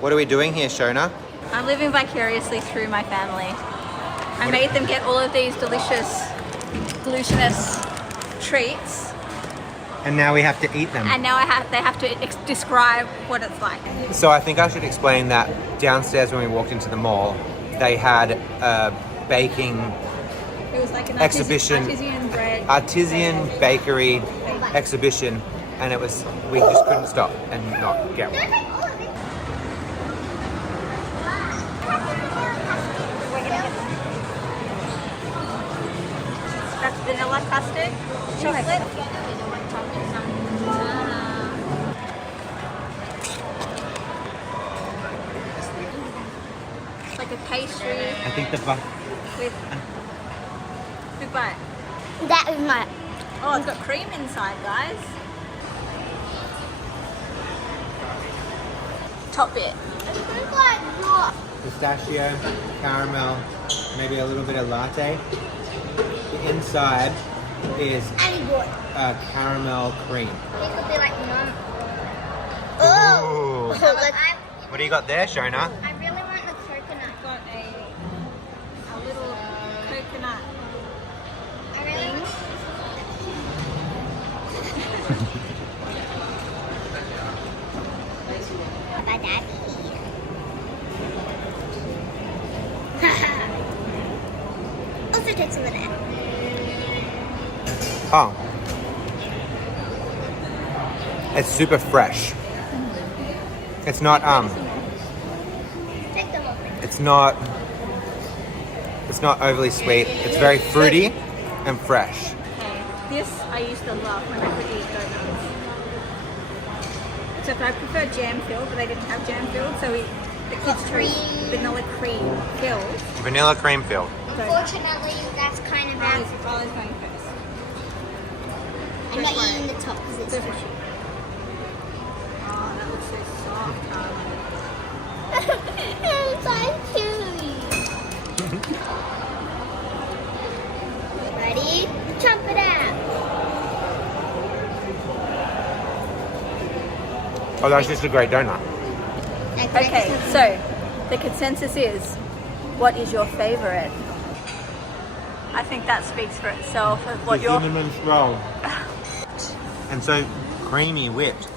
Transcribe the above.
What are we doing here, Shona? I'm living vicariously through my family. I made them get all of these delicious glutinous treats, And now we have to eat them. and now they have to describe what it's like. So I think I should explain that downstairs when we walked into the mall, they had a baking It was like an exhibition, artisan bread. artisan bakery exhibition, and we just couldn't stop and not get one. That's vanilla custard, chocolate. It's like a pastry I think the with big bite. That is my. Oh, it's got cream inside, guys. Top bit. pistachio, caramel, maybe a little bit of latte. The inside is caramel cream. It could be like Ooh. So like What do you got there, Shona? I really want the coconut. I've got a little coconut I really want. By Daddy. Also take some of that. Oh. It's super fresh. It's not Take the whole thing. it's not overly sweet. It's very fruity and fresh. Okay, this I used to love when I could eat donuts. Except I prefer jam filled, but they didn't have jam filled, so the kids chose vanilla cream filled. Vanilla cream filled. Unfortunately, that's kind of bad. Riley's going first. I'm not eating the top because it's Super cheap. Oh, that looks so soft, Carly. it's so chewy. Ready? Chop it out. Oh, that's just a great donut. Okay, so the consensus is, what is your favorite? I think that speaks for itself of what The your cinnamon roll. And so creamy whipped.